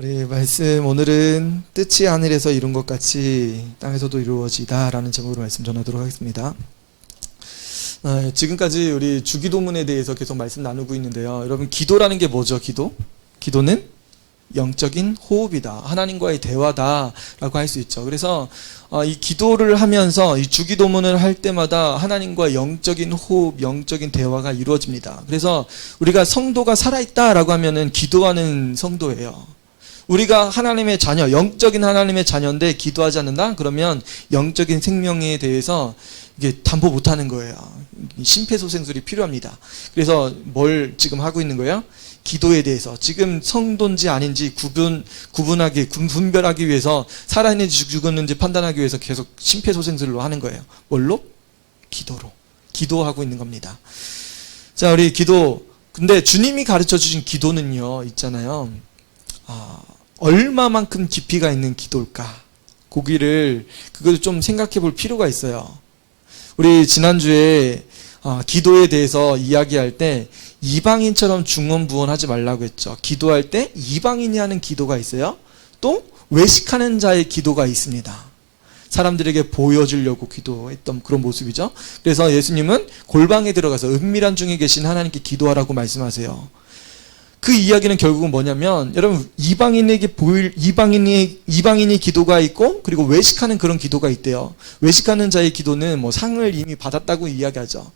우리 말씀 오늘은 뜻이 하늘에서 이룬 것 같이 땅에서도 이루어지다 라는 제목으로 말씀 전하도록 하겠습니다. 지금까지 우리 주기도문에 대해서 계속 말씀 나누고 있는데요. 여러분, 기도라는 게 뭐죠? 기도는 영적인 호흡이다, 하나님과의 대화다 라고 할 수 있죠. 그래서 이 기도를 하면서 이 주기도문을 할 때마다 하나님과 영적인 호흡, 영적인 대화가 이루어집니다. 그래서 우리가 성도가 살아있다 라고 하면은 기도하는 성도예요. 우리가 하나님의 자녀, 영적인 하나님의 자녀인데 기도하지 않는다? 그러면 영적인 생명에 대해서 이게 담보 못하는 거예요. 심폐소생술이 필요합니다. 그래서 뭘 지금 하고 있는 거예요? 기도에 대해서 지금 성도인지 아닌지 분별하기 위해서 살아있는지 죽었는지 판단하기 위해서 계속 심폐소생술로 하는 거예요. 뭘로? 기도로. 기도하고 있는 겁니다. 자, 우리 기도. 근데 주님이 가르쳐 주신 기도는요, 있잖아요. 얼마만큼 깊이가 있는 기도일까? 그걸 좀 생각해 볼 필요가 있어요. 우리 지난주에 기도에 대해서 이야기할 때 이방인처럼 중언부언하지 말라고 했죠. 기도할 때 이방인이 하는 기도가 있어요. 또 외식하는 자의 기도가 있습니다. 사람들에게 보여주려고 기도했던 그런 모습이죠. 그래서 예수님은 골방에 들어가서 은밀한 중에 계신 하나님께 기도하라고 말씀하세요. 그 이야기는 결국은 뭐냐면, 여러분, 이방인이 기도가 있고, 그리고 외식하는 그런 기도가 있대요. 외식하는 자의 기도는 뭐 상을 이미 받았다고 이야기하죠.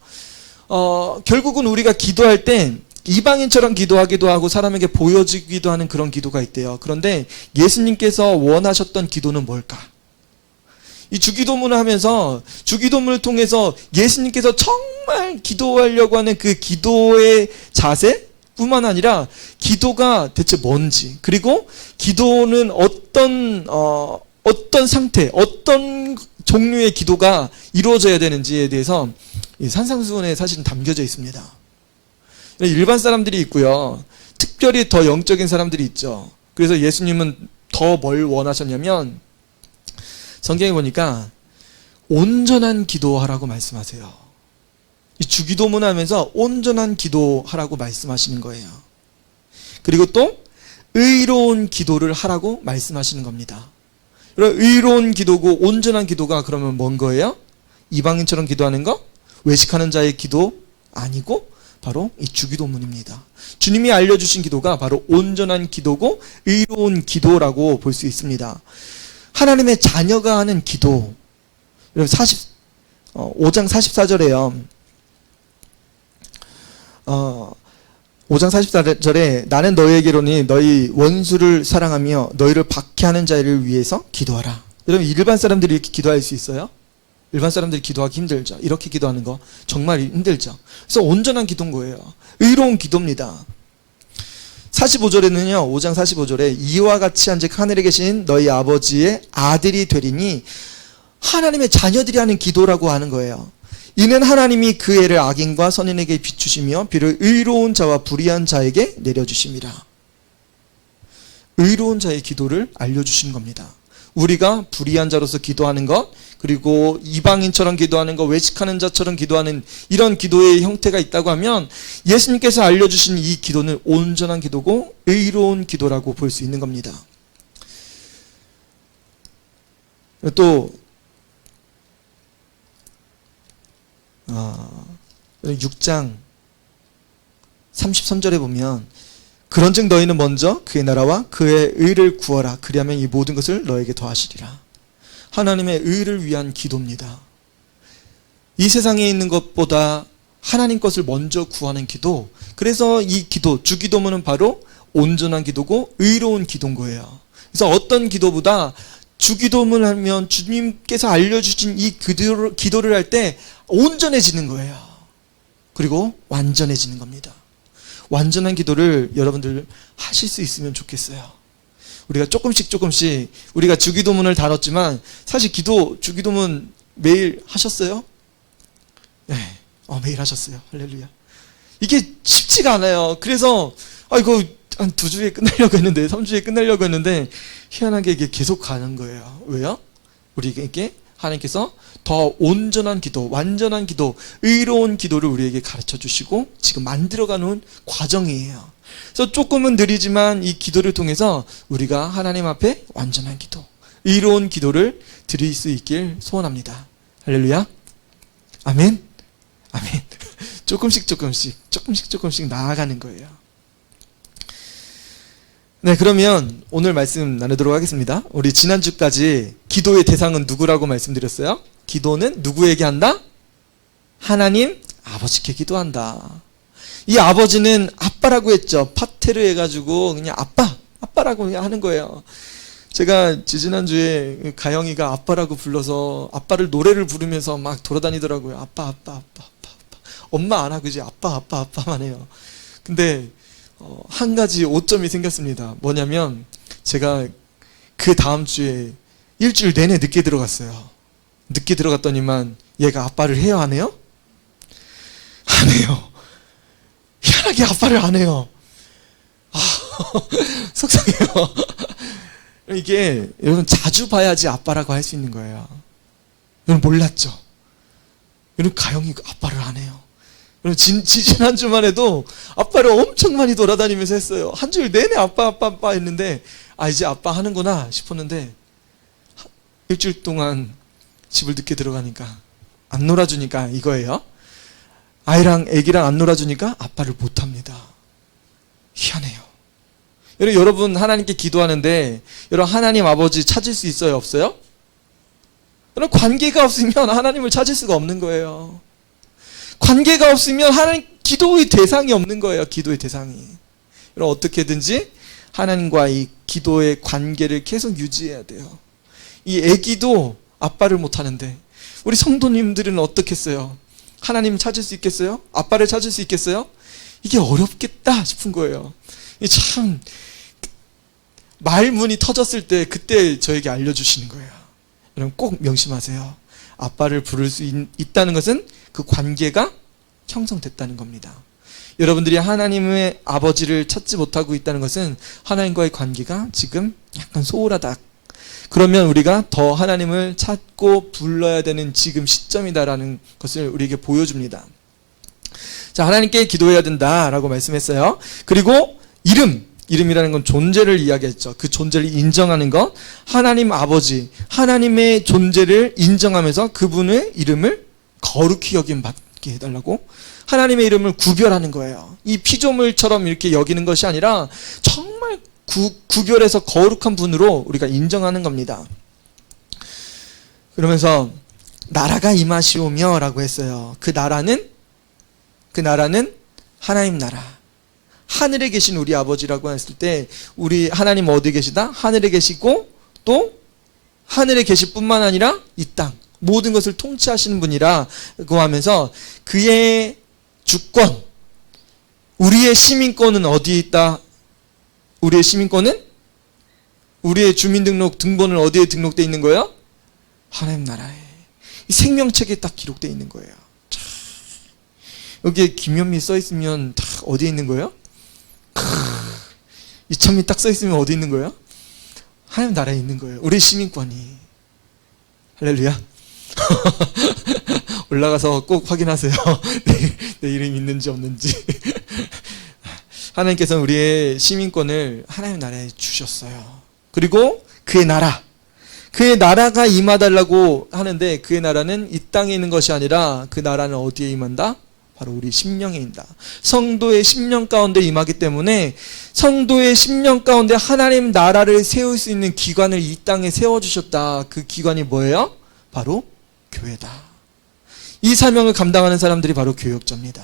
결국은 우리가 기도할 때 이방인처럼 기도하기도 하고 사람에게 보여주기도 하는 그런 기도가 있대요. 그런데 예수님께서 원하셨던 기도는 뭘까? 이 주기도문을 하면서 주기도문을 통해서 예수님께서 정말 기도하려고 하는 그 기도의 자세 뿐만 아니라 기도가 대체 뭔지, 그리고 기도는 어떤 상태, 어떤 종류의 기도가 이루어져야 되는지에 대해서 산상수훈에 사실은 담겨져 있습니다. 일반 사람들이 있고요, 특별히 더 영적인 사람들이 있죠. 그래서 예수님은 더 뭘 원하셨냐면, 성경에 보니까 온전한 기도하라고 말씀하세요. 이 주기도문 하면서 온전한 기도하라고 말씀하시는 거예요. 그리고 또 의로운 기도를 하라고 말씀하시는 겁니다. 의로운 기도고 온전한 기도가 그러면 뭔 거예요? 이방인처럼 기도하는 거? 외식하는 자의 기도 아니고 바로 이 주기도문입니다. 주님이 알려주신 기도가 바로 온전한 기도고 의로운 기도라고 볼 수 있습니다. 하나님의 자녀가 하는 기도, 5장 44절에요. 5장 44절에 나는 너희에게로니 너희 원수를 사랑하며 너희를 박해하는 자를 위해서 기도하라. 여러분, 일반 사람들이 이렇게 기도할 수 있어요? 일반 사람들이 기도하기 힘들죠. 이렇게 기도하는 거 정말 힘들죠. 그래서 온전한 기도인 거예요. 의로운 기도입니다. 45절에는요, 5장 45절에 이와 같이 한즉 하늘에 계신 너희 아버지의 아들이 되리니, 하나님의 자녀들이 하는 기도라고 하는 거예요. 이는 하나님이 그 애를 악인과 선인에게 비추시며 비를 의로운 자와 불의한 자에게 내려주심이라. 의로운 자의 기도를 알려주신 겁니다. 우리가 불의한 자로서 기도하는 것, 그리고 이방인처럼 기도하는 것, 외식하는 자처럼 기도하는 이런 기도의 형태가 있다고 하면, 예수님께서 알려주신 이 기도는 온전한 기도고 의로운 기도라고 볼 수 있는 겁니다. 또 6장 33절에 보면, 그런즉 너희는 먼저 그의 나라와 그의 의를 구하라. 그리하면 이 모든 것을 너에게 더하시리라. 하나님의 의를 위한 기도입니다. 이 세상에 있는 것보다 하나님 것을 먼저 구하는 기도. 그래서 이 기도, 주기도문은 바로 온전한 기도고 의로운 기도인 거예요. 그래서 어떤 기도보다 주기도문을 하면 주님께서 알려주신 이 기도를 할 때 온전해지는 거예요. 그리고 완전해지는 겁니다. 완전한 기도를 여러분들 하실 수 있으면 좋겠어요. 우리가 조금씩 우리가 주기도문을 다뤘지만, 사실 주기도문 매일 하셨어요? 네, 매일 하셨어요. 할렐루야. 이게 쉽지가 않아요. 그래서 이거 한 2주에 끝내려고 했는데, 3주에 끝내려고 했는데, 희한하게 이게 계속 가는 거예요. 왜요? 우리에게 하나님께서 더 온전한 기도, 완전한 기도, 의로운 기도를 우리에게 가르쳐 주시고 지금 만들어가는 과정이에요. 그래서 조금은 느리지만 이 기도를 통해서 우리가 하나님 앞에 완전한 기도, 의로운 기도를 드릴 수 있길 소원합니다. 할렐루야. 아멘. 아멘. 조금씩 나아가는 거예요. 네, 그러면 오늘 말씀 나누도록 하겠습니다. 우리 지난주까지 기도의 대상은 누구라고 말씀드렸어요? 기도는 누구에게 한다? 하나님 아버지께 기도한다. 이 아버지는 아빠라고 했죠. 파테르 해가지고 그냥 아빠라고 그냥 하는 거예요. 제가 지난주에 가영이가 아빠라고 불러서 아빠를 노래를 부르면서 막 돌아다니더라고요. 아빠. 엄마 안 하고 이제 아빠만 해요. 근데 한 가지 오점이 생겼습니다. 뭐냐면 제가 그 다음 주에 일주일 내내 늦게 들어갔어요. 늦게 들어갔더니만 얘가 아빠를 해요, 안 해요? 안 해요. 희한하게 아빠를 안 해요. 속상해요. 이게 여러분 자주 봐야지 아빠라고 할 수 있는 거예요. 여러분 몰랐죠? 여러분 가영이 아빠를 안 해요. 여러분 지난주만 해도 아빠를 엄청 많이 돌아다니면서 했어요. 한 주일 내내 아빠 했는데 이제 아빠 하는구나 싶었는데 일주일 동안 집을 늦게 들어가니까 안 놀아주니까 이거예요. 아이랑 애기랑 안 놀아주니까 아빠를 못합니다. 희한해요. 여러분 하나님께 기도하는데 여러분 하나님 아버지 찾을 수 있어요, 없어요? 여러분 관계가 없으면 하나님을 찾을 수가 없는 거예요. 관계가 없으면 하나님 기도의 대상이 없는 거예요. 기도의 대상이. 여러분 어떻게든지 하나님과 이 기도의 관계를 계속 유지해야 돼요. 이 애기도 아빠를 못하는데 우리 성도님들은 어떻겠어요? 하나님 찾을 수 있겠어요? 아빠를 찾을 수 있겠어요? 이게 어렵겠다 싶은 거예요. 참 말문이 터졌을 때 그때 저에게 알려주시는 거예요. 여러분 꼭 명심하세요. 아빠를 부를 수 있다는 것은 그 관계가 형성됐다는 겁니다. 여러분들이 하나님의 아버지를 찾지 못하고 있다는 것은 하나님과의 관계가 지금 약간 소홀하다. 그러면 우리가 더 하나님을 찾고 불러야 되는 지금 시점이다라는 것을 우리에게 보여줍니다. 자, 하나님께 기도해야 된다라고 말씀했어요. 그리고 이름이라는 건 존재를 이야기했죠. 그 존재를 인정하는 것. 하나님 아버지, 하나님의 존재를 인정하면서 그분의 이름을 거룩히 여김받게 해달라고 하나님의 이름을 구별하는 거예요. 이 피조물처럼 이렇게 여기는 것이 아니라 정말 구별해서 거룩한 분으로 우리가 인정하는 겁니다. 그러면서 나라가 임하시오며 라고 했어요. 그 나라는 하나님 나라. 하늘에 계신 우리 아버지라고 했을 때 우리 하나님 어디에 계시다? 하늘에 계시고 또 하늘에 계실 뿐만 아니라 이 땅 모든 것을 통치하시는 분이라고 하면서 그의 주권, 우리의 시민권은 어디에 있다? 우리의 시민권은 우리의 주민등록 등본은 어디에 등록되어 있는 거예요? 하나님 나라에. 이 생명책에 딱 기록되어 있는 거예요. 여기에 김현미 써 있으면 다 어디에 있는 거예요? 이찬미 딱 써 있으면 어디 있는 거예요? 하나님 나라에 있는 거예요. 우리 시민권이. 할렐루야. 올라가서 꼭 확인하세요. 내 이름이 있는지 없는지. 하나님께서는 우리의 시민권을 하나님 나라에 주셨어요. 그리고 그의 나라가 임하달라고 하는데 그의 나라는 이 땅에 있는 것이 아니라 그 나라는 어디에 임한다? 바로 우리 심령에 있다. 성도의 심령 가운데 임하기 때문에 성도의 심령 가운데 하나님 나라를 세울 수 있는 기관을 이 땅에 세워주셨다. 그 기관이 뭐예요? 바로 교회다. 이 사명을 감당하는 사람들이 바로 교역자입니다.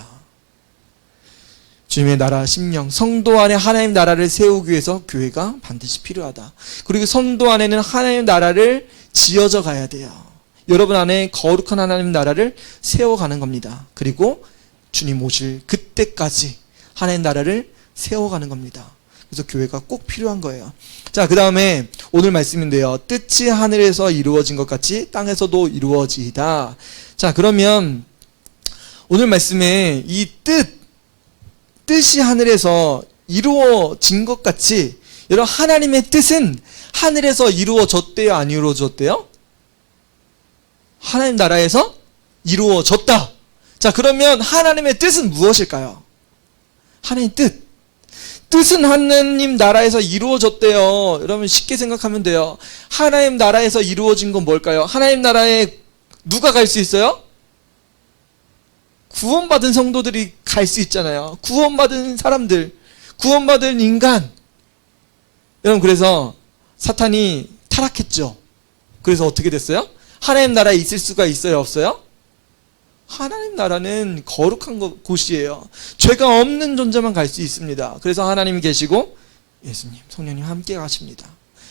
주님의 나라, 심령, 성도 안에 하나님 나라를 세우기 위해서 교회가 반드시 필요하다. 그리고 성도 안에는 하나님 나라를 지어져 가야 돼요. 여러분 안에 거룩한 하나님 나라를 세워가는 겁니다. 그리고 주님 오실 그때까지 하나님 나라를 세워가는 겁니다. 그래서 교회가 꼭 필요한 거예요. 자, 그 다음에 오늘 말씀인데요. 뜻이 하늘에서 이루어진 것 같이 땅에서도 이루어지이다. 자, 그러면 오늘 말씀에 이 뜻이 하늘에서 이루어진 것 같이 여러분 하나님의 뜻은 하늘에서 이루어졌대요? 안 이루어졌대요? 하나님 나라에서 이루어졌다. 자, 그러면 하나님의 뜻은 무엇일까요? 하나님의 뜻은 하나님 나라에서 이루어졌대요. 여러분 쉽게 생각하면 돼요. 하나님 나라에서 이루어진 건 뭘까요? 하나님 나라에 누가 갈 수 있어요? 구원받은 성도들이 갈 수 있잖아요. 구원받은 사람들, 구원받은 인간. 여러분 그래서 사탄이 타락했죠. 그래서 어떻게 됐어요? 하나님 나라에 있을 수가 있어요, 없어요? 하나님 나라는 거룩한 곳이에요. 죄가 없는 존재만 갈 수 있습니다. 그래서 하나님이 계시고 예수님, 성령님 함께 가십니다.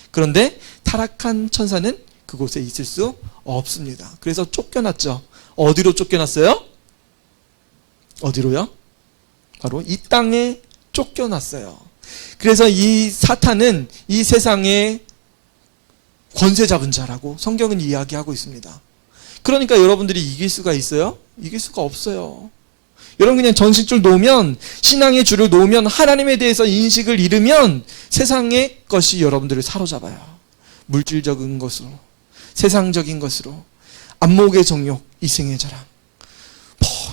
그런데 타락한 천사는 그곳에 있을 수 없습니다. 그래서 쫓겨났죠. 어디로 쫓겨났어요? 어디로요? 바로 이 땅에 쫓겨났어요. 그래서 이 사탄은 이 세상의 권세 잡은 자라고 성경은 이야기하고 있습니다. 그러니까 여러분들이 이길 수가 있어요? 이길 수가 없어요. 여러분 그냥 전신줄 놓으면, 신앙의 줄을 놓으면, 하나님에 대해서 인식을 잃으면 세상의 것이 여러분들을 사로잡아요. 물질적인 것으로, 세상적인 것으로, 안목의 정욕, 이생의 자랑,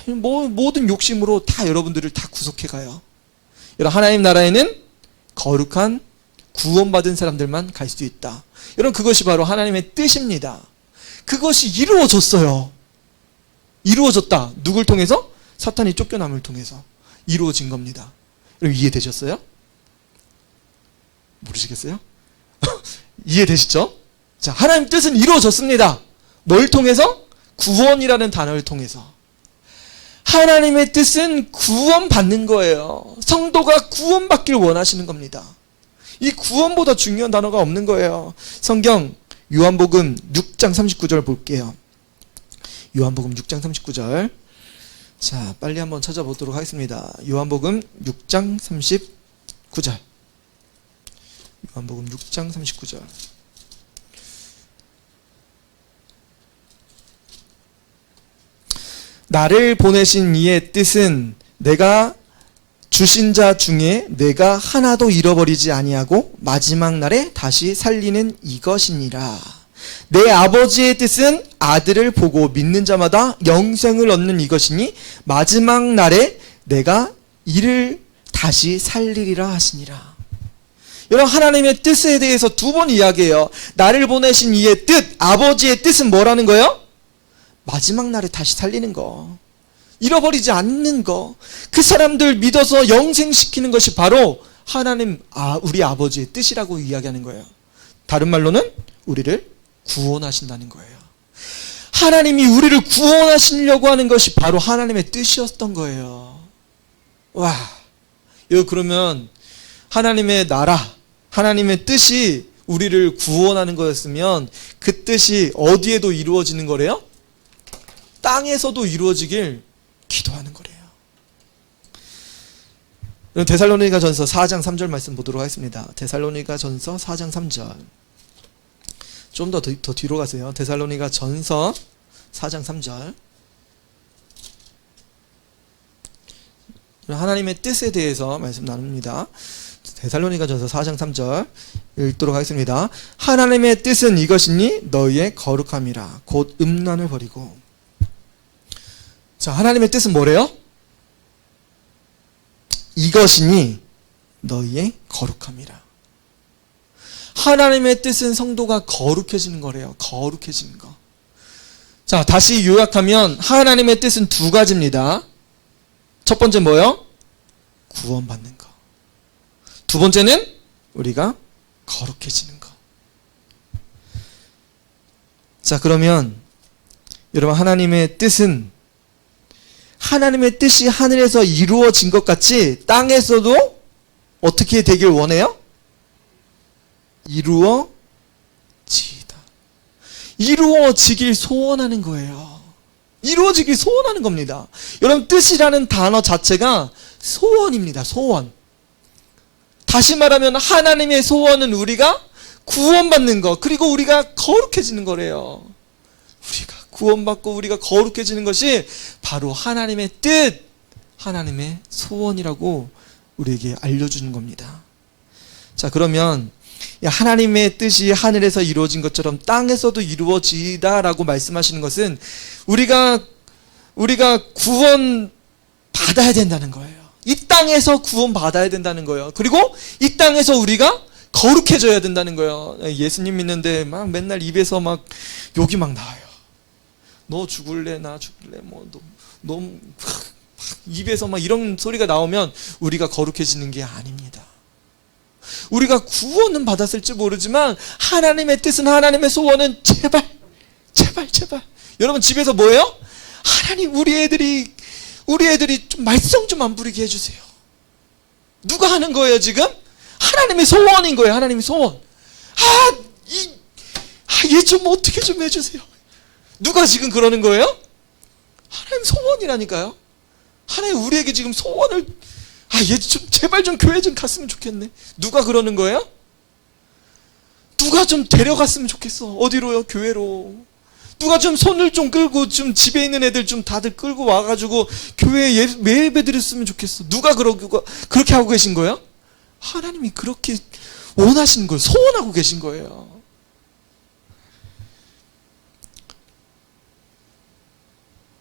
모든 욕심으로 다 여러분들을 다 구속해가요. 여러분 하나님 나라에는 거룩한 구원받은 사람들만 갈 수 있다. 여러분 그것이 바로 하나님의 뜻입니다. 그것이 이루어졌어요. 이루어졌다. 누굴 통해서? 사탄이 쫓겨남을 통해서 이루어진 겁니다. 여러분 이해되셨어요? 모르시겠어요? 이해되시죠? 자, 하나님 뜻은 이루어졌습니다. 뭘 통해서? 구원이라는 단어를 통해서. 하나님의 뜻은 구원받는 거예요. 성도가 구원받길 원하시는 겁니다. 이 구원보다 중요한 단어가 없는 거예요. 성경 요한복음 6장 39절 볼게요. 요한복음 6장 39절. 자, 빨리 한번 찾아보도록 하겠습니다. 요한복음 6장 39절. 요한복음 6장 39절. 나를 보내신 이의 뜻은 내가 주신 자 중에 내가 하나도 잃어버리지 아니하고 마지막 날에 다시 살리는 이것이니라. 내 아버지의 뜻은 아들을 보고 믿는 자마다 영생을 얻는 이것이니 마지막 날에 내가 이를 다시 살리리라 하시니라. 여러분 하나님의 뜻에 대해서 두 번 이야기해요. 나를 보내신 이의 뜻, 아버지의 뜻은 뭐라는 거예요? 마지막 날에 다시 살리는 거, 잃어버리지 않는 거, 그 사람들 믿어서 영생시키는 것이 바로 하나님, 우리 아버지의 뜻이라고 이야기하는 거예요. 다른 말로는 우리를 구원하신다는 거예요. 하나님이 우리를 구원하시려고 하는 것이 바로 하나님의 뜻이었던 거예요. 와, 이거 그러면 하나님의 나라, 하나님의 뜻이 우리를 구원하는 거였으면 그 뜻이 어디에도 이루어지는 거래요? 땅에서도 이루어지길 기도하는 거래요. 데살로니가 전서 4장 3절 말씀 보도록 하겠습니다. 데살로니가 전서 4장 3절. 좀 더 뒤로 가세요. 데살로니가 전서 4장 3절. 하나님의 뜻에 대해서 말씀 나눕니다. 데살로니가 전서 4장 3절 읽도록 하겠습니다. 하나님의 뜻은 이것이니 너희의 거룩함이라. 곧 음란을 버리고. 자, 하나님의 뜻은 뭐래요? 이것이니 너희의 거룩함이라. 하나님의 뜻은 성도가 거룩해지는 거래요. 거룩해지는 거. 자, 다시 요약하면 하나님의 뜻은 두 가지입니다. 첫 번째 뭐예요? 구원받는 거. 두 번째는 우리가 거룩해지는 거. 자, 그러면 여러분 하나님의 뜻은, 하나님의 뜻이 하늘에서 이루어진 것 같이 땅에서도 어떻게 되길 원해요? 이루어지다. 이루어지길 소원하는 거예요. 이루어지길 소원하는 겁니다. 여러분 뜻이라는 단어 자체가 소원입니다. 소원. 다시 말하면 하나님의 소원은 우리가 구원받는 것, 그리고 우리가 거룩해지는 거래요. 우리가 구원받고 우리가 거룩해지는 것이 바로 하나님의 뜻, 하나님의 소원이라고 우리에게 알려주는 겁니다. 자, 그러면 하나님의 뜻이 하늘에서 이루어진 것처럼 땅에서도 이루어지다라고 말씀하시는 것은 우리가 구원 받아야 된다는 거예요. 이 땅에서 구원받아야 된다는 거예요. 그리고 이 땅에서 우리가 거룩해져야 된다는 거예요. 예수님 믿는데 막 맨날 입에서 막 욕이 막 나와요. 너 죽을래 나 죽을래 너 입에서 막 이런 소리가 나오면 우리가 거룩해지는 게 아닙니다. 우리가 구원은 받았을지 모르지만 하나님의 뜻은, 하나님의 소원은 제발 여러분 집에서 뭐예요? 하나님 우리 애들이 좀 말썽 좀 안 부리게 해주세요. 누가 하는 거예요 지금? 하나님의 소원인 거예요. 하나님의 소원. 얘 좀 어떻게 좀 해주세요. 누가 지금 그러는 거예요? 하나님 소원이라니까요. 하나님 우리에게 지금 소원을, 얘 좀 제발 좀 교회 좀 갔으면 좋겠네. 누가 그러는 거예요? 누가 좀 데려갔으면 좋겠어. 어디로요? 교회로. 누가 좀 손을 좀 끌고 좀 집에 있는 애들 좀 다들 끌고 와가지고 교회에 예배 드렸으면 좋겠어. 누가 그렇게 하고 계신 거예요? 하나님이 그렇게 원하시는 걸 소원하고 계신 거예요.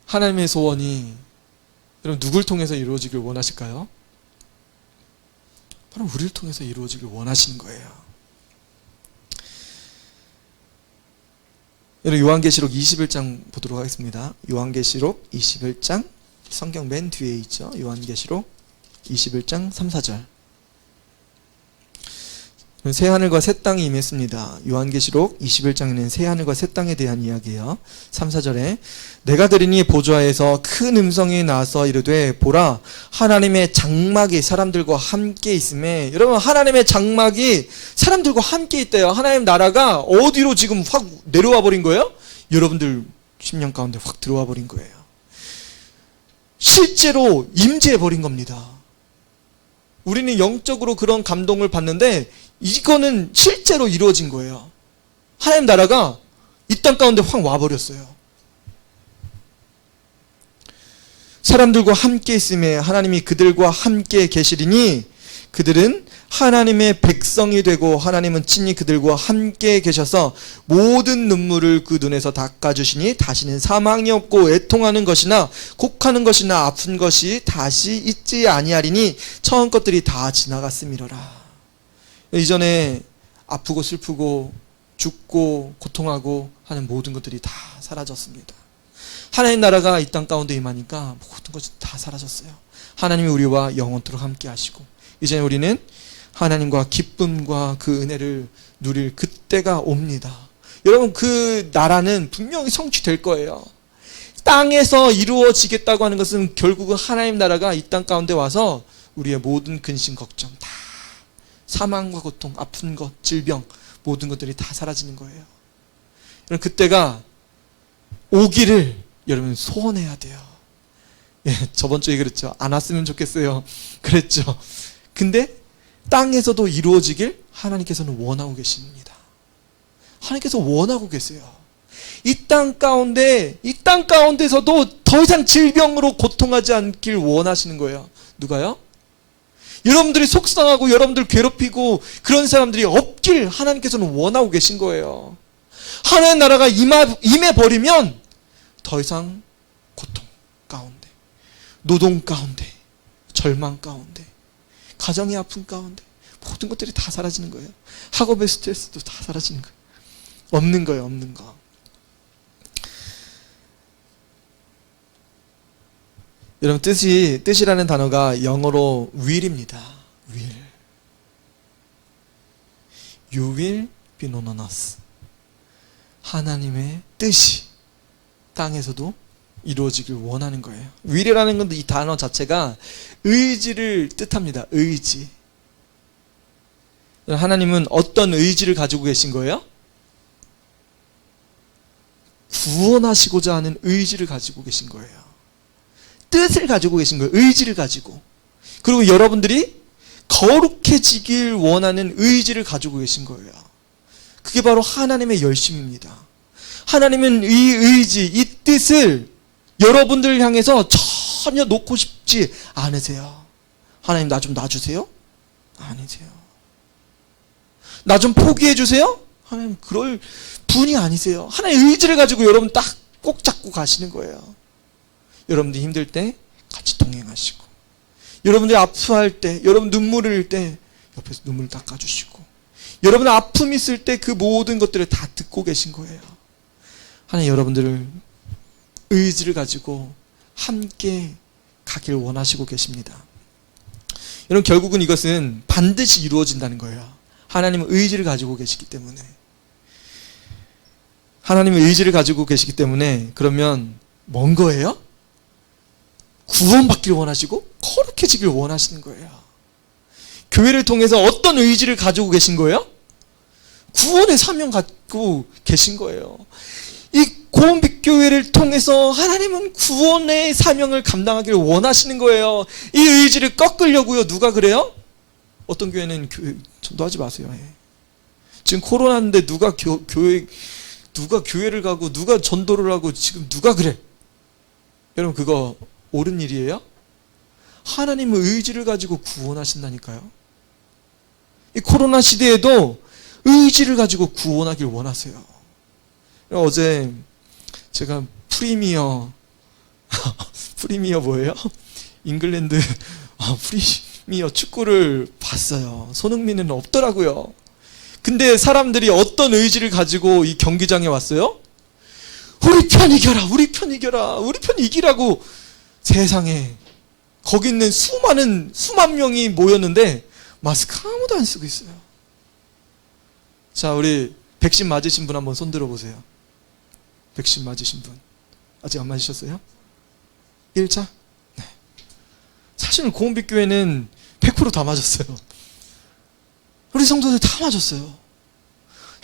하나님의 소원이 여러분 누굴 통해서 이루어지길 원하실까요? 바로 우리를 통해서 이루어지길 원하시는 거예요. 여러분 요한계시록 21장 보도록 하겠습니다. 요한계시록 21장 성경 맨 뒤에 있죠. 요한계시록 21장 3, 4절. 새 하늘과 새 땅이 임했습니다. 요한계시록 21장에는 새 하늘과 새 땅에 대한 이야기예요. 3, 4절에 내가 들으니 보좌에서 큰 음성이 나서 이르되 보라 하나님의 장막이 사람들과 함께 있음에. 여러분 하나님의 장막이 사람들과 함께 있대요. 하나님 나라가 어디로 지금 확 내려와 버린 거예요? 여러분들 심령 가운데 확 들어와 버린 거예요. 실제로 임재해 버린 겁니다. 우리는 영적으로 그런 감동을 받는데 이거는 실제로 이루어진 거예요. 하나님 나라가 이 땅 가운데 확 와버렸어요. 사람들과 함께 있음에 하나님이 그들과 함께 계시리니 그들은 하나님의 백성이 되고 하나님은 친히 그들과 함께 계셔서 모든 눈물을 그 눈에서 닦아주시니 다시는 사망이 없고 애통하는 것이나 곡하는 것이나 아픈 것이 다시 있지 아니하리니 처음 것들이 다 지나갔음이로라. 이전에 아프고 슬프고 죽고 고통하고 하는 모든 것들이 다 사라졌습니다. 하나님 나라가 이 땅 가운데 임하니까 모든 것이 다 사라졌어요. 하나님이 우리와 영원토록 함께 하시고 이제 우리는 하나님과 기쁨과 그 은혜를 누릴 그때가 옵니다. 여러분 그 나라는 분명히 성취될 거예요. 땅에서 이루어지겠다고 하는 것은 결국은 하나님 나라가 이 땅 가운데 와서 우리의 모든 근심 걱정 다 사망과 고통, 아픈 것, 질병 모든 것들이 다 사라지는 거예요. 여러분 그때가 오기를 여러분 소원해야 돼요. 저번 주에 그랬죠. 안 왔으면 좋겠어요. 그랬죠. 근데 땅에서도 이루어지길 하나님께서는 원하고 계십니다. 하나님께서 원하고 계세요. 이 땅 가운데서도 더 이상 질병으로 고통하지 않길 원하시는 거예요. 누가요? 여러분들이 속상하고 여러분들 괴롭히고 그런 사람들이 없길 하나님께서는 원하고 계신 거예요. 하나님 나라가 임해버리면 더 이상 고통 가운데, 노동 가운데, 절망 가운데, 가정의 아픔 가운데 모든 것들이 다 사라지는 거예요. 학업의 스트레스도 다 사라지는 거예요. 없는 거예요. 없는 거. 여러분 뜻이라는 단어가 영어로 will입니다. will. You will be known on us. 하나님의 뜻이 땅에서도 이루어지길 원하는 거예요. will이라는 건 이 단어 자체가 의지를 뜻합니다. 의지. 하나님은 어떤 의지를 가지고 계신 거예요? 구원하시고자 하는 의지를 가지고 계신 거예요. 뜻을 가지고 계신 거예요. 의지를 가지고. 그리고 여러분들이 거룩해지길 원하는 의지를 가지고 계신 거예요. 그게 바로 하나님의 열심입니다. 하나님은 이 의지, 이 뜻을 여러분들 향해서 전혀 놓고 싶지 않으세요. 하나님 나 좀 놔주세요? 아니세요. 나 좀 포기해 주세요? 하나님 그럴 분이 아니세요. 하나님의 의지를 가지고 여러분 딱 꼭 잡고 가시는 거예요. 여러분들 힘들 때 같이 동행하시고 여러분들이 아파할 때, 여러분 눈물을 흘릴 때 옆에서 눈물 닦아주시고, 여러분 아픔이 있을 때 그 모든 것들을 다 듣고 계신 거예요. 하나님 여러분들을 의지를 가지고 함께 가길 원하시고 계십니다. 여러분 결국은 이것은 반드시 이루어진다는 거예요. 하나님은 의지를 가지고 계시기 때문에. 하나님은 의지를 가지고 계시기 때문에 그러면 뭔 거예요? 구원받기를 원하시고 거룩해지기를 원하시는 거예요. 교회를 통해서 어떤 의지를 가지고 계신 거예요? 구원의 사명 갖고 계신 거예요. 이 고원빛교회를 통해서 하나님은 구원의 사명을 감당하기를 원하시는 거예요. 이 의지를 꺾으려고요. 누가 그래요? 어떤 교회는 전도하지 마세요. 지금 코로나인데 누가 교회를 가고 누가 전도를 하고 지금 누가 그래? 여러분 그거 옳은 일이에요? 하나님은 의지를 가지고 구원하신다니까요. 이 코로나 시대에도 의지를 가지고 구원하길 원하세요. 어제 제가 프리미어 뭐예요? 잉글랜드 프리미어 축구를 봤어요. 손흥민은 없더라고요. 근데 사람들이 어떤 의지를 가지고 이 경기장에 왔어요? 우리 편 이겨라, 우리 편 이겨라, 우리 편 이기라고. 세상에 거기 있는 수만 명이 모였는데 마스크 아무도 안 쓰고 있어요. 자, 우리 백신 맞으신 분 한번 손 들어보세요. 백신 맞으신 분 아직 안 맞으셨어요? 1차? 네. 사실 고원빛교회는 100% 다 맞았어요. 우리 성도들 다 맞았어요.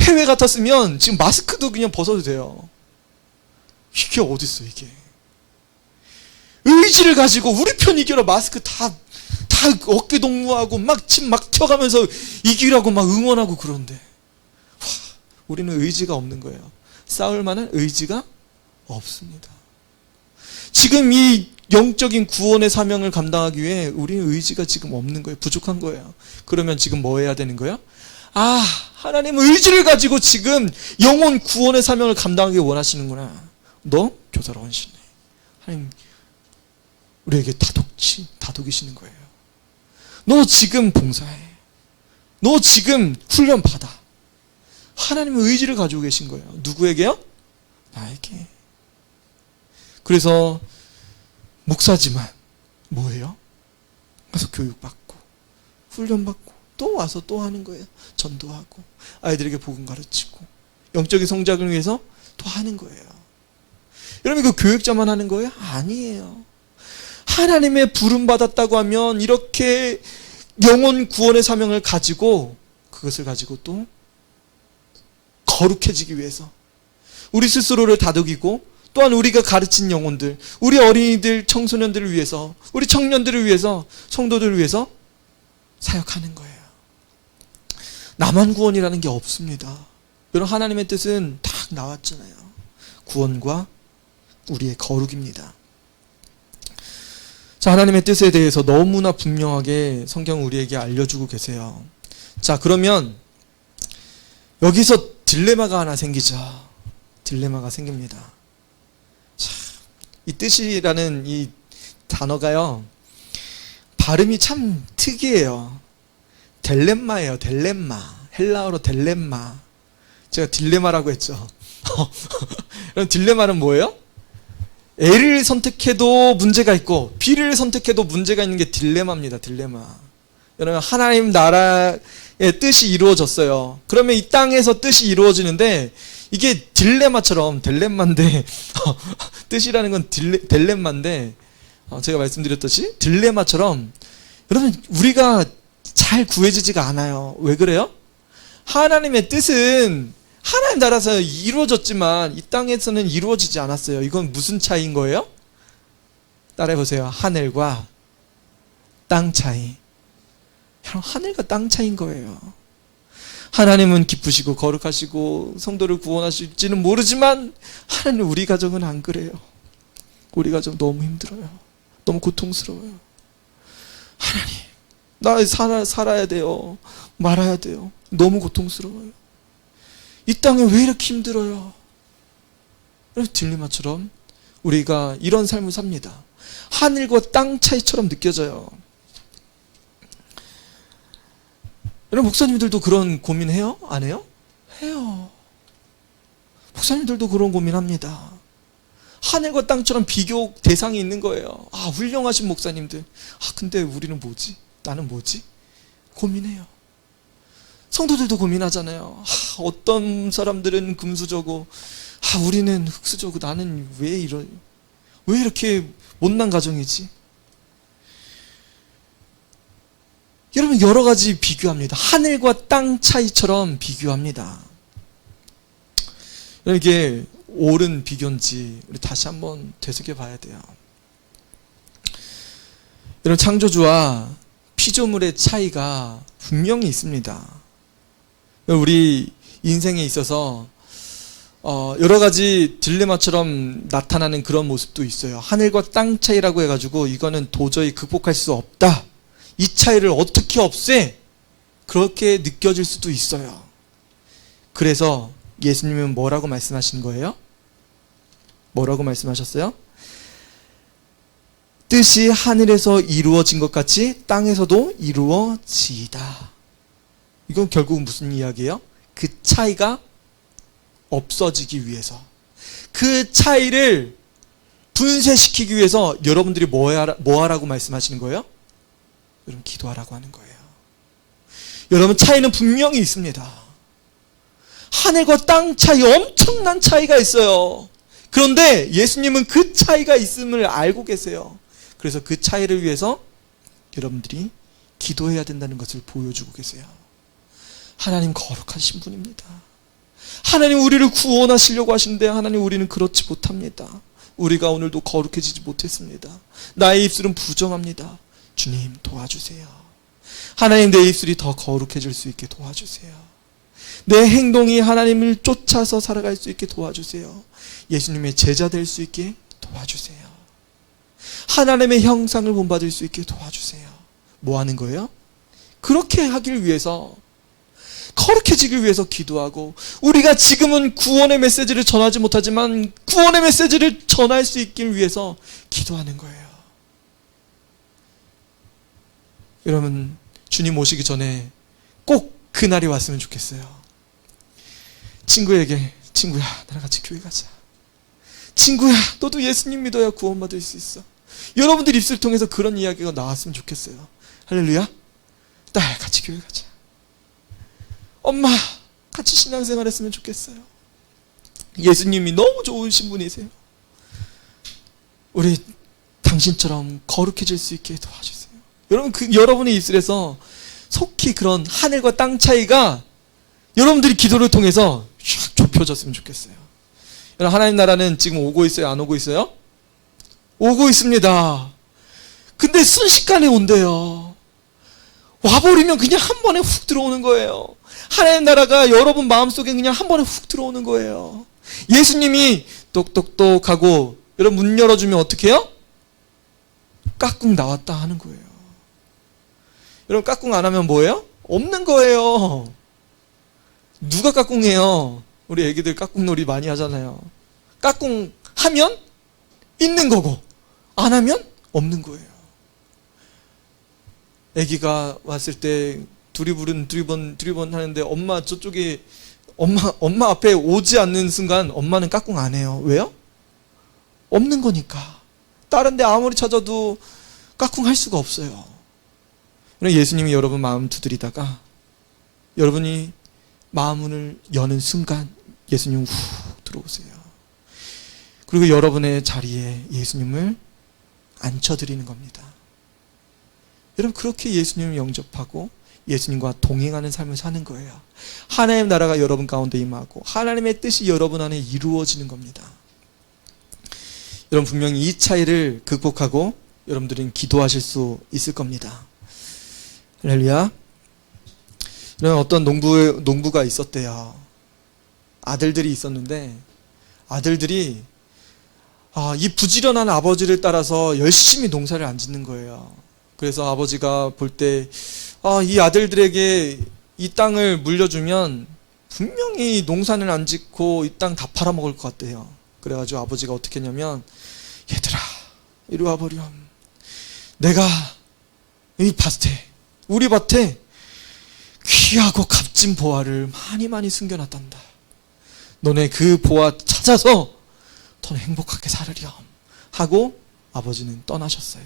해외 같았으면 지금 마스크도 그냥 벗어도 돼요. 이게 어딨어 이게. 의지를 가지고 우리 편 이겨라 마스크 다 어깨 동무하고 막 침 막 튀어가면서 이기라고 막 응원하고 그런데 와, 우리는 의지가 없는 거예요. 싸울 만한 의지가 없습니다. 지금 이 영적인 구원의 사명을 감당하기 위해 우리는 의지가 지금 없는 거예요. 부족한 거예요. 그러면 지금 뭐 해야 되는 거예요? 하나님 의지를 가지고 지금 영혼 구원의 사명을 감당하기 원하시는구나. 너 교사로 헌신해. 하나님 우리에게 다독이시는 거예요. 너 지금 봉사해. 너 지금 훈련 받아. 하나님은 의지를 가지고 계신 거예요. 누구에게요? 나에게. 그래서 목사지만 뭐예요? 가서 교육받고 훈련받고 또 와서 또 하는 거예요. 전도하고 아이들에게 복음 가르치고 영적인 성장을 위해서 또 하는 거예요. 여러분 이거 교육자만 하는 거예요? 아니에요. 하나님의 부름 받았다고 하면 이렇게 영혼 구원의 사명을 가지고 그것을 가지고 또 거룩해지기 위해서 우리 스스로를 다독이고 또한 우리가 가르친 영혼들, 우리 어린이들, 청소년들을 위해서, 우리 청년들을 위해서, 성도들을 위해서 사역하는 거예요. 나만 구원이라는 게 없습니다. 여러분 하나님의 뜻은 딱 나왔잖아요. 구원과 우리의 거룩입니다. 자, 하나님의 뜻에 대해서 너무나 분명하게 성경은 우리에게 알려주고 계세요. 자, 그러면 여기서 딜레마가 하나 생기죠. 딜레마가 생깁니다. 자, 이 뜻이라는 이 단어가요, 발음이 참 특이해요. 델렘마예요. 델렘마. 헬라어로 델렘마. 제가 딜레마라고 했죠. 그럼 딜레마는 뭐예요? A를 선택해도 문제가 있고 B를 선택해도 문제가 있는 게 딜레마입니다. 딜레마. 여러분 하나님 나라의 뜻이 이루어졌어요. 그러면 이 땅에서 뜻이 이루어지는데 이게 딜레마처럼 딜레마인데 뜻이라는 건 딜레마인데 제가 말씀드렸듯이 딜레마처럼 여러분 우리가 잘 구해지지가 않아요. 왜 그래요? 하나님의 뜻은 하나님 나라에서 이루어졌지만 이 땅에서는 이루어지지 않았어요. 이건 무슨 차이인 거예요? 따라해보세요. 하늘과 땅 차이. 하늘과 땅 차이인 거예요. 하나님은 기쁘시고 거룩하시고 성도를 구원하실지는 모르지만 하나님 우리 가정은 안 그래요. 우리 가정 너무 힘들어요. 너무 고통스러워요. 하나님 나 살아야 돼요. 말아야 돼요. 너무 고통스러워요. 이 땅에 왜 이렇게 힘들어요? 딜레마처럼 우리가 이런 삶을 삽니다. 하늘과 땅 차이처럼 느껴져요. 여러분, 목사님들도 그런 고민해요? 안 해요? 해요. 목사님들도 그런 고민합니다. 하늘과 땅처럼 비교 대상이 있는 거예요. 아, 훌륭하신 목사님들. 아, 근데 우리는 뭐지? 나는 뭐지? 고민해요. 성도들도 고민하잖아요. 아, 어떤 사람들은 금수저고, 아, 우리는 흙수저고, 나는 왜 이렇게 못난 가정이지? 여러분, 여러 가지 비교합니다. 하늘과 땅 차이처럼 비교합니다. 이게 옳은 비교인지 우리 다시 한번 되새겨 봐야 돼요. 여러분, 창조주와 피조물의 차이가 분명히 있습니다. 우리 인생에 있어서 여러 가지 딜레마처럼 나타나는 그런 모습도 있어요. 하늘과 땅 차이라고 해가지고 이거는 도저히 극복할 수 없다, 이 차이를 어떻게 없애? 그렇게 느껴질 수도 있어요. 그래서 예수님은 뭐라고 말씀하신 거예요? 뭐라고 말씀하셨어요? 뜻이 하늘에서 이루어진 것 같이 땅에서도 이루어지이다. 이건 결국 무슨 이야기예요? 그 차이가 없어지기 위해서, 그 차이를 분쇄시키기 위해서 여러분들이 뭐 하라고 말씀하시는 거예요? 여러분, 기도하라고 하는 거예요. 여러분, 차이는 분명히 있습니다. 하늘과 땅 차이, 엄청난 차이가 있어요. 그런데 예수님은 그 차이가 있음을 알고 계세요. 그래서 그 차이를 위해서 여러분들이 기도해야 된다는 것을 보여주고 계세요. 하나님 거룩하신 분입니다. 하나님 우리를 구원하시려고 하시는데 하나님, 우리는 그렇지 못합니다. 우리가 오늘도 거룩해지지 못했습니다. 나의 입술은 부정합니다. 주님, 도와주세요. 하나님, 내 입술이 더 거룩해질 수 있게 도와주세요. 내 행동이 하나님을 쫓아서 살아갈 수 있게 도와주세요. 예수님의 제자 될 수 있게 도와주세요. 하나님의 형상을 본받을 수 있게 도와주세요. 뭐 하는 거예요? 그렇게 하길 위해서, 거룩해지길 위해서 기도하고, 우리가 지금은 구원의 메시지를 전하지 못하지만 구원의 메시지를 전할 수 있길 위해서 기도하는 거예요. 여러분, 주님 오시기 전에 꼭 그날이 왔으면 좋겠어요. 친구에게, 친구야, 나랑 같이 교회 가자. 친구야, 너도 예수님 믿어야 구원받을 수 있어. 여러분들 입술 통해서 그런 이야기가 나왔으면 좋겠어요. 할렐루야. 딸, 같이 교회 가자. 엄마, 같이 신앙생활 했으면 좋겠어요. 예수님이 너무 좋으신 분이세요. 우리 당신처럼 거룩해질 수 있게 도와주세요. 여러분, 여러분의 입술에서 속히 그런 하늘과 땅 차이가 여러분들이 기도를 통해서 쫙 좁혀졌으면 좋겠어요. 여러분, 하나님 나라는 지금 오고 있어요? 안 오고 있어요? 오고 있습니다. 근데 순식간에 온대요. 와버리면 그냥 한 번에 훅 들어오는 거예요. 하나님 나라가 여러분 마음속에 그냥 한 번에 훅 들어오는 거예요. 예수님이 똑똑똑하고 여러분 문 열어주면 어떻게 해요? 까꿍 나왔다 하는 거예요. 여러분, 까꿍 안 하면 뭐예요? 없는 거예요. 누가 까꿍해요? 우리 애기들 까꿍놀이 많이 하잖아요. 까꿍 하면 있는 거고, 안 하면 없는 거예요. 애기가 왔을 때 두리번 하는데 엄마 저쪽에 엄마 앞에 오지 않는 순간 엄마는 까꿍 안 해요. 왜요? 없는 거니까. 다른 데 아무리 찾아도 까꿍 할 수가 없어요. 예수님이 여러분 마음 두드리다가 여러분이 마음문을 여는 순간 예수님 훅 들어오세요. 그리고 여러분의 자리에 예수님을 앉혀드리는 겁니다. 여러분, 그렇게 예수님을 영접하고 예수님과 동행하는 삶을 사는 거예요. 하나님 나라가 여러분 가운데 임하고 하나님의 뜻이 여러분 안에 이루어지는 겁니다. 여러분, 분명히 이 차이를 극복하고 여러분들은 기도하실 수 있을 겁니다. 할렐루야. 어떤 농부가 있었대요. 아들들이 있었는데 아들들이 이 부지런한 아버지를 따라서 열심히 농사를 안 짓는 거예요. 그래서 아버지가 볼 때 이 아들들에게 이 땅을 물려주면 분명히 농사는 안 짓고 이 땅 다 팔아먹을 것 같대요. 그래가지고 아버지가 어떻게 했냐면, 얘들아 이리 와보렴. 내가 이 밭에, 우리 밭에 귀하고 값진 보화를 많이 숨겨놨단다. 너네 그 보화 찾아서 더 행복하게 살으렴 하고 아버지는 떠나셨어요.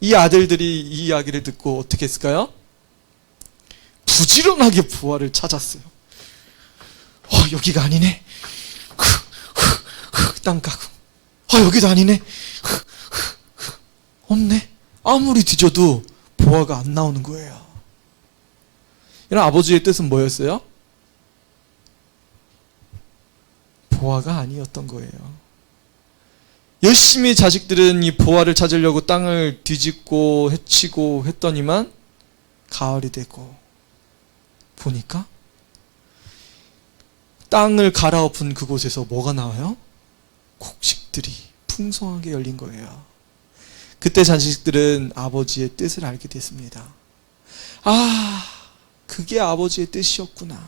이 아들들이 이 이야기를 듣고 어떻게 했을까요? 부지런하게 보화를 찾았어요. 여기가 아니네. 땅 까고. 여기도 아니네. 없네. 아무리 뒤져도 보화가 안 나오는 거예요. 이런 아버지의 뜻은 뭐였어요? 보화가 아니었던 거예요. 열심히 자식들은 이 보화를 찾으려고 땅을 뒤집고 헤치고 했더니만 가을이 되고 보니까 땅을 갈아엎은 그곳에서 뭐가 나와요? 곡식들이 풍성하게 열린 거예요. 그때 자식들은 아버지의 뜻을 알게 됐습니다. 그게 아버지의 뜻이었구나.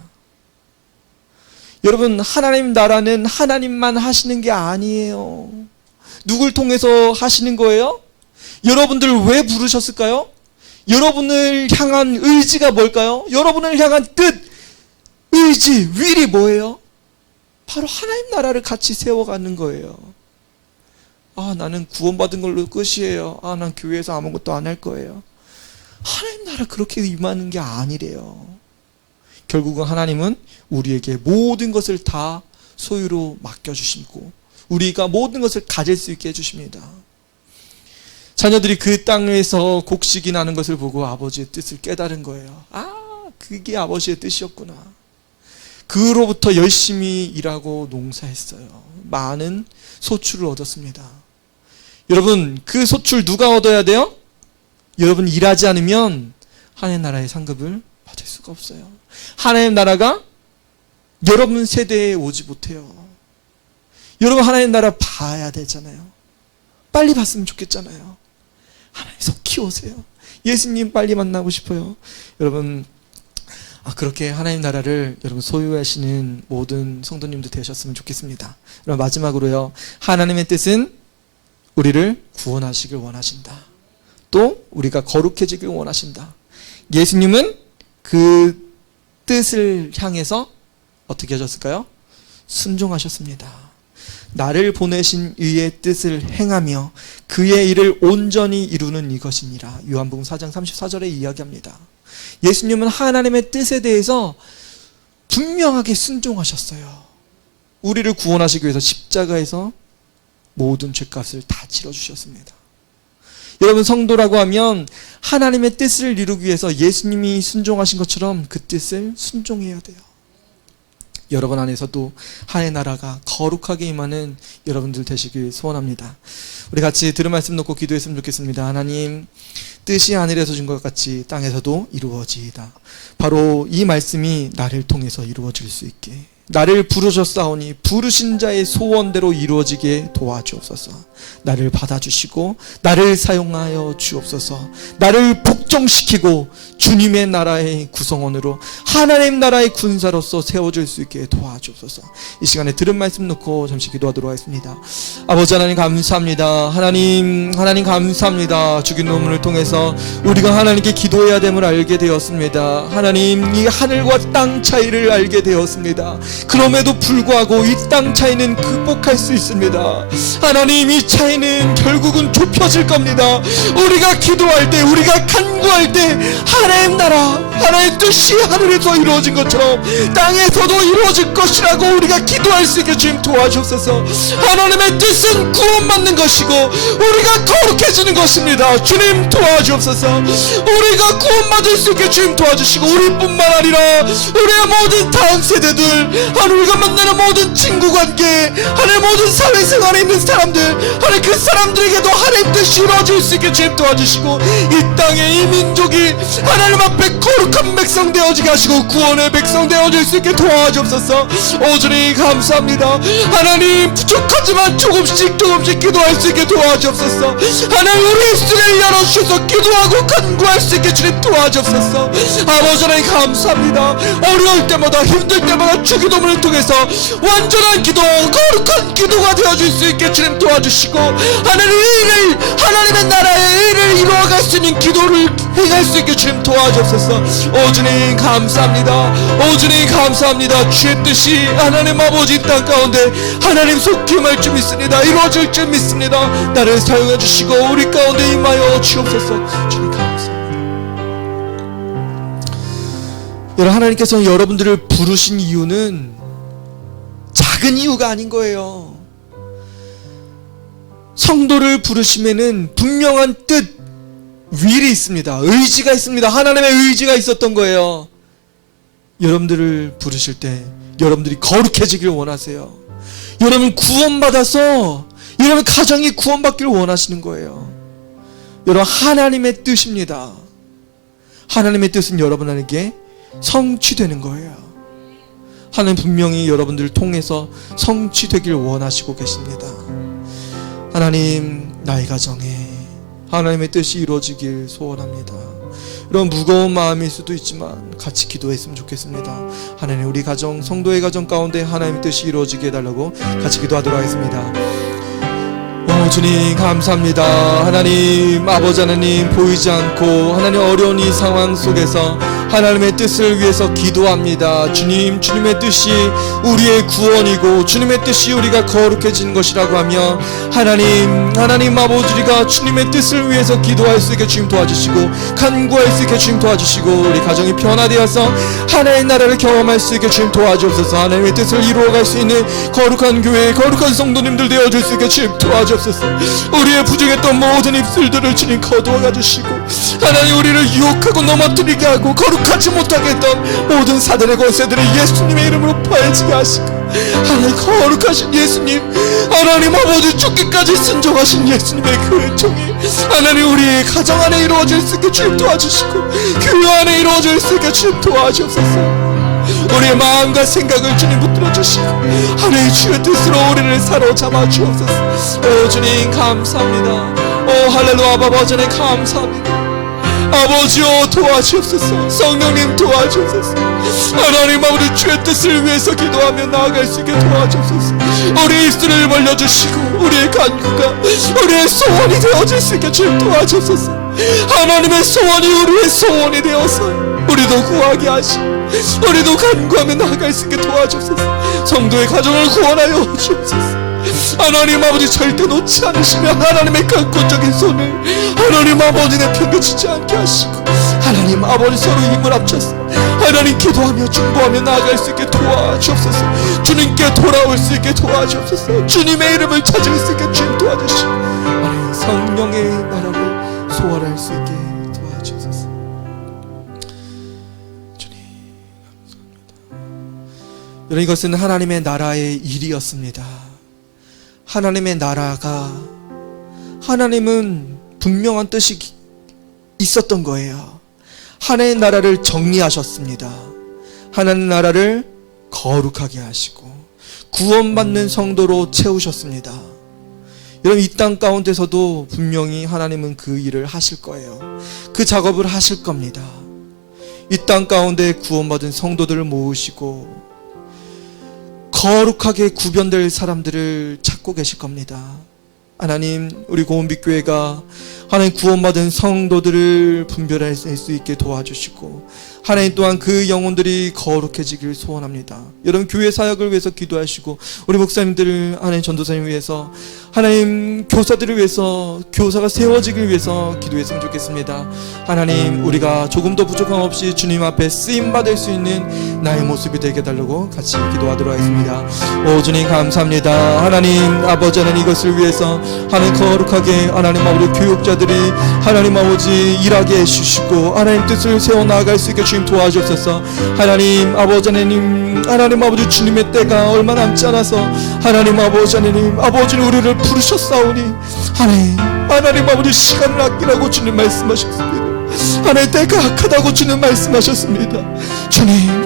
여러분, 하나님 나라는 하나님만 하시는 게 아니에요. 누굴 통해서 하시는 거예요? 여러분들 왜 부르셨을까요? 여러분을 향한 의지가 뭘까요? 여러분을 향한 뜻, 의지, 윌이 뭐예요? 바로 하나님 나라를 같이 세워가는 거예요. 나는 구원받은 걸로 끝이에요. 난 교회에서 아무것도 안 할 거예요. 하나님 나라 그렇게 임하는 게 아니래요. 결국은 하나님은 우리에게 모든 것을 다 소유로 맡겨주시고 우리가 모든 것을 가질 수 있게 해주십니다. 자녀들이 그 땅에서 곡식이 나는 것을 보고 아버지의 뜻을 깨달은 거예요. 그게 아버지의 뜻이었구나. 그로부터 열심히 일하고 농사했어요. 많은 소출을 얻었습니다. 여러분, 그 소출 누가 얻어야 돼요? 여러분 일하지 않으면 하나님 나라의 상급을 받을 수가 없어요. 하나님 나라가 여러분 세대에 오지 못해요. 여러분 하나님 나라 봐야 되잖아요. 빨리 봤으면 좋겠잖아요. 하나님 속히 오세요. 예수님 빨리 만나고 싶어요. 여러분 그렇게 하나님 나라를 여러분 소유하시는 모든 성도님들 되셨으면 좋겠습니다. 그럼 마지막으로요. 하나님의 뜻은 우리를 구원하시길 원하신다. 또 우리가 거룩해지길 원하신다. 예수님은 그 뜻을 향해서 어떻게 하셨을까요? 순종하셨습니다. 나를 보내신 이의 뜻을 행하며 그의 일을 온전히 이루는 이것이니라. 요한복음 4장 34절에 이야기합니다. 예수님은 하나님의 뜻에 대해서 분명하게 순종하셨어요. 우리를 구원하시기 위해서 십자가에서 모든 죄값을 다 치러주셨습니다. 여러분 성도라고 하면 하나님의 뜻을 이루기 위해서 예수님이 순종하신 것처럼 그 뜻을 순종해야 돼요. 여러분 안에서도 하나님의 나라가 거룩하게 임하는 여러분들 되시길 소원합니다. 우리 같이 들은 말씀 놓고 기도했으면 좋겠습니다. 하나님, 뜻이 하늘에서 준 것 같이 땅에서도 이루어지이다. 바로 이 말씀이 나를 통해서 이루어질 수 있게, 나를 부르셨사오니 부르신 자의 소원대로 이루어지게 도와주옵소서. 나를 받아주시고 나를 사용하여 주옵소서. 나를 복종시키고 주님의 나라의 구성원으로 하나님 나라의 군사로서 세워질 수 있게 도와주옵소서. 이 시간에 들은 말씀 놓고 잠시 기도하도록 하겠습니다. 아버지 하나님 감사합니다. 하나님 감사합니다. 주긴 논문을 통해서 우리가 하나님께 기도해야 됨을 알게 되었습니다. 하나님, 이 하늘과 땅 차이를 알게 되었습니다. 그럼에도 불구하고 이 땅 차이는 극복할 수 있습니다. 하나님, 이 차이는 결국은 좁혀질 겁니다. 우리가 기도할 때, 우리가 간구할 때 하나님 나라, 하나님의 뜻이 하늘에서 이루어진 것처럼 땅에서도 이루어질 것이라고 우리가 기도할 수 있게 주님 도와주옵소서. 하나님의 뜻은 구원받는 것이고 우리가 거룩해지는 것입니다. 주님 도와주옵소서. 우리가 구원받을 수 있게 주님 도와주시고 우리뿐만 아니라 우리의 모든 다음 세대들, 우리가 만나는 모든 친구관계, 하나님 모든 사회생활에 있는 사람들, 하나님 그 사람들에게도 하나님 뜻이 이루어질 수 있게 주님 도와주시고 이 땅에 이 민족이 하나님 앞에 거룩한 백성 되어지게 하시고 구원의 백성 되어질 수 있게 도와주옵소서. 오주님 감사합니다. 하나님, 부족하지만 조금씩 기도할 수 있게 도와주옵소서. 하나님, 우리 입술을 열어주셔서 기도하고 간구할 수 있게 주님 도와주옵소서. 아버지 하나님 감사합니다. 어려울 때마다 힘들 때마다 주기도문을 통해서 완전한 기도, 거룩한 기도가 되어줄 수 있게 주님 도와주시고 하나님, 하나님의 나라의 일을 이루어갈 수 있는 기도를 행할 수 있게 주님 도와주옵소서. 오 주님 감사합니다. 오 주님 감사합니다. 주의 뜻이 하나님 아버지 이 땅 가운데 하나님 속히 임할 줄 믿습니다. 이루어질 줄 믿습니다. 나를 사용해 주시고 우리 가운데 임하여 주옵소서. 주님 감사합니다. 여러분, 하나님께서 여러분들을 부르신 이유는 작은 이유가 아닌 거예요. 성도를 부르심에는 분명한 뜻, 윌이 있습니다. 의지가 있습니다. 하나님의 의지가 있었던 거예요. 여러분들을 부르실 때 여러분들이 거룩해지길 원하세요. 여러분 구원받아서 여러분 가정이 구원받기를 원하시는 거예요. 여러분, 하나님의 뜻입니다. 하나님의 뜻은 여러분에게 성취되는 거예요. 하나님 분명히 여러분들을 통해서 성취되길 원하시고 계십니다. 하나님, 나의 가정에 하나님의 뜻이 이루어지길 소원합니다. 이런 무거운 마음일 수도 있지만 같이 기도했으면 좋겠습니다. 하나님, 우리 가정, 성도의 가정 가운데 하나님의 뜻이 이루어지게 해달라고 같이 기도하도록 하겠습니다. 오 주님 감사합니다. 하나님 아버지, 하나님 보이지 않고 하나님 어려운 이 상황 속에서 하나님의 뜻을 위해서 기도합니다. 주님, 주님의 뜻이 우리의 구원이고 주님의 뜻이 우리가 거룩해지는 것이라고 하며 하나님 아버지, 우리가 주님의 뜻을 위해서 기도할 수 있게 주님 도와주시고 간구할 수 있게 주님 도와주시고 우리 가정이 변화되어서 하나님의 나라를 경험할 수 있게 주님 도와주옵소서. 하나님의 뜻을 이루어갈 수 있는 거룩한 교회, 거룩한 성도님들 되어줄 수 있게 주님 도와주옵소서. 우리의 부족했던 모든 입술들을 주님 거두어가 주시고 하나님, 우리를 유혹하고 넘어뜨리게 하고 거룩하지 못하게 했던 모든 사단의 권세들을 예수님의 이름으로 파헤치게 하시고 하나님, 거룩하신 예수님, 하나님 아버지 죽기까지 순종하신 예수님의 그 은총이 하나님 우리의 가정 안에 이루어질 수 있게 주님 도와주시고 교회 안에 이루어질 수 있게 주님 도와주옵소서. 우리의 마음과 생각을 주님 붙들어 주시고 하나님 주의 뜻으로 우리를 사로잡아 주옵소서. 오 주님 감사합니다. 오 할렐루야. 아버지 하나님 감사합니다. 아버지여 도와주옵소서. 성령님 도와주옵소서. 하나님 아버지, 주의 뜻을 위해서 기도하며 나아갈 수 있게 도와주옵소서. 우리의 입술을 벌려주시고 우리의 간구가 우리의 소원이 되어질 수 있게 주님 도와주옵소서. 하나님의 소원이 우리의 소원이 되어서 우리도 구하게 하시고 우리도 간구하며 나아갈 수 있게 도와주옵소서. 성도의 가정을 구원하여 주옵소서. 하나님 아버지, 절대 놓지 않으시며 하나님의 강권적인 손을 하나님 아버지 내팽개치지 않게 하시고 하나님 아버지, 서로 힘을 합쳐서 하나님 기도하며 중보하며 나아갈 수 있게 도와주옵소서. 주님께 돌아올 수 있게 도와주옵소서. 주님의 이름을 찾을 수 있게 주님 도와주시고 하나님 성령의 나라를 소원할 수 있게 도와주옵소서. 주님 감사합니다. 여러분, 이것은 하나님의 나라의 일이었습니다. 하나님의 나라가, 하나님은 분명한 뜻이 있었던 거예요. 하나님의 나라를 정리하셨습니다. 하나님의 나라를 거룩하게 하시고 구원받는 성도로 채우셨습니다. 여러분, 이 땅 가운데서도 분명히 하나님은 그 일을 하실 거예요. 그 작업을 하실 겁니다. 이 땅 가운데 구원받은 성도들을 모으시고 거룩하게 구별될 사람들을 찾고 계실 겁니다. 하나님, 우리 고은빛교회가 하나님 구원받은 성도들을 분별할 수 있게 도와주시고 하나님 또한 그 영혼들이 거룩해지길 소원합니다. 여러분, 교회 사역을 위해서 기도하시고 우리 목사님들을 하나님 전도사님 위해서 하나님 교사들을 위해서 교사가 세워지길 위해서 기도했으면 좋겠습니다. 하나님, 우리가 조금 더 부족함 없이 주님 앞에 쓰임받을 수 있는 나의 모습이 되게 해달라고 같이 기도하도록 하겠습니다. 오 주님 감사합니다. 하나님 아버지, 하나님 이것을 위해서 하나님 거룩하게 하나님 아버지 교육자들이 하나님 아버지 일하게 해주시고 하나님 뜻을 세워나갈 수 있게 주님 도와주옵소서. 하나님 아버지, 하나님 아버지, 주님의 때가 얼마 남지 않아서 하나님 아버지, 아버지는 우리를 부르셨사오니 하나님 아버지, 시간을 아끼라고 주님 말씀하셨습니다. 하나님 때가 악하다고 주님 말씀하셨습니다.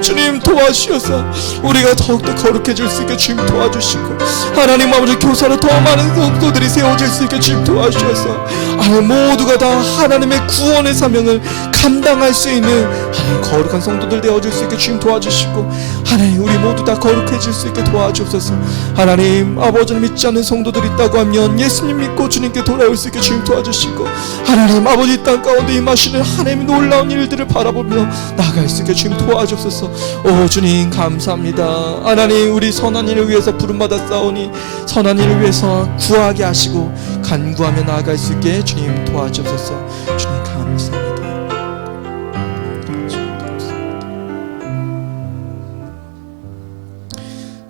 주님 도와주셔서 우리가 더욱더 거룩해질 수 있게 주님 도와주시고 하나님 아버지, 교사로 더 많은 성도들이 세워질 수 있게 주님 도와주셔서 하나님 모두가 다 하나님의 구원의 사명을 감당할 수 있는 하나님 거룩한 성도들 되어줄 수 있게 주님 도와주시고, 하나님 우리 모두 다 거룩해질 수 있게 도와주옵소서. 하나님 아버지를 믿지 않는 성도들이 있다고 하면 예수님 믿고 주님께 돌아올 수 있게 주님 도와주시고, 하나님 아버지 땅 가운데 임하시는 하나님의 놀라운 일들을 바라보며 나아갈 수 있게 주님 도와주옵소서. 오 주님 감사합니다. 하나님 우리 선한 일을 위해서 부름받아 싸우니 선한 일을 위해서 구하게 하시고 간구하며 나아갈 수 있게 주님 도와주옵소서. 주님 감사합니다.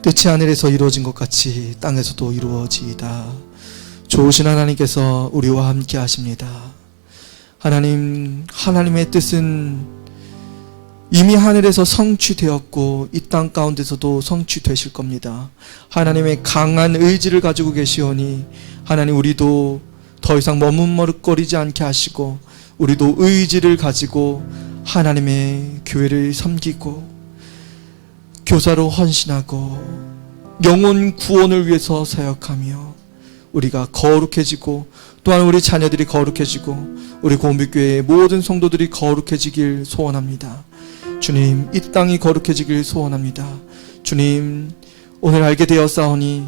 뜻이 하늘에서 이루어진 것 같이 땅에서도 이루어지이다. 좋으신 하나님께서 우리와 함께 하십니다. 하나님, 하나님의 뜻은 이미 하늘에서 성취되었고 이 땅 가운데서도 성취되실 겁니다. 하나님의 강한 의지를 가지고 계시오니 하나님 우리도 더 이상 머뭇거리지 않게 하시고 우리도 의지를 가지고 하나님의 교회를 섬기고 교사로 헌신하고 영혼 구원을 위해서 사역하며 우리가 거룩해지고 또한 우리 자녀들이 거룩해지고 우리 고은빛교회의 모든 성도들이 거룩해지길 소원합니다. 주님, 이 땅이 거룩해지길 소원합니다. 주님, 오늘 알게 되었사오니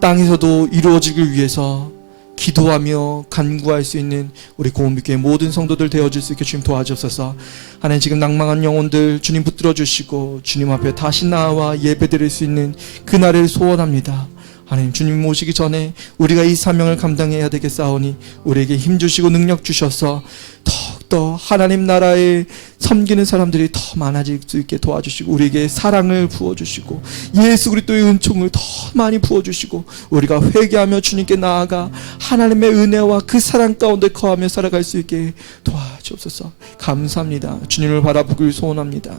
땅에서도 이루어지길 위해서 기도하며 간구할 수 있는 우리 고은빛교회 모든 성도들 되어줄 수 있게 주님 도와주옵소서. 하나님 지금 낭망한 영혼들 주님 붙들어 주시고 주님 앞에 다시 나와 예배드릴 수 있는 그날을 소원합니다. 하나님 주님 오시기 전에 우리가 이 사명을 감당해야 되겠사오니 우리에게 힘 주시고 능력 주셔서 더욱더 하나님 나라에 섬기는 사람들이 더 많아질 수 있게 도와주시고 우리에게 사랑을 부어주시고 예수 그리스도의 은총을 더 많이 부어주시고 우리가 회개하며 주님께 나아가 하나님의 은혜와 그 사랑 가운데 거하며 살아갈 수 있게 도와주옵소서. 감사합니다. 주님을 바라보길 소원합니다.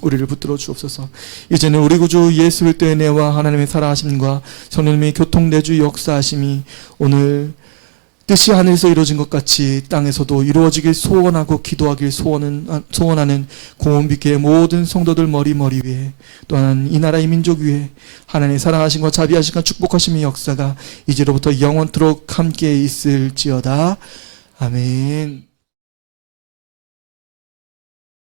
우리를 붙들어 주옵소서. 이제는 우리 구주 예수 그리스도의 은혜와 하나님의 사랑하심과 성령님의 교통내주 역사하심이 오늘 뜻이 하늘에서 이루어진 것 같이 땅에서도 이루어지길 소원하고 기도하길 소원하는 고은빛교회 모든 성도들 머리 위에 또한 이 나라의 민족 위에 하나님의 사랑하심과 자비하심과 축복하심의 역사가 이제로부터 영원토록 함께 있을지어다. 아멘.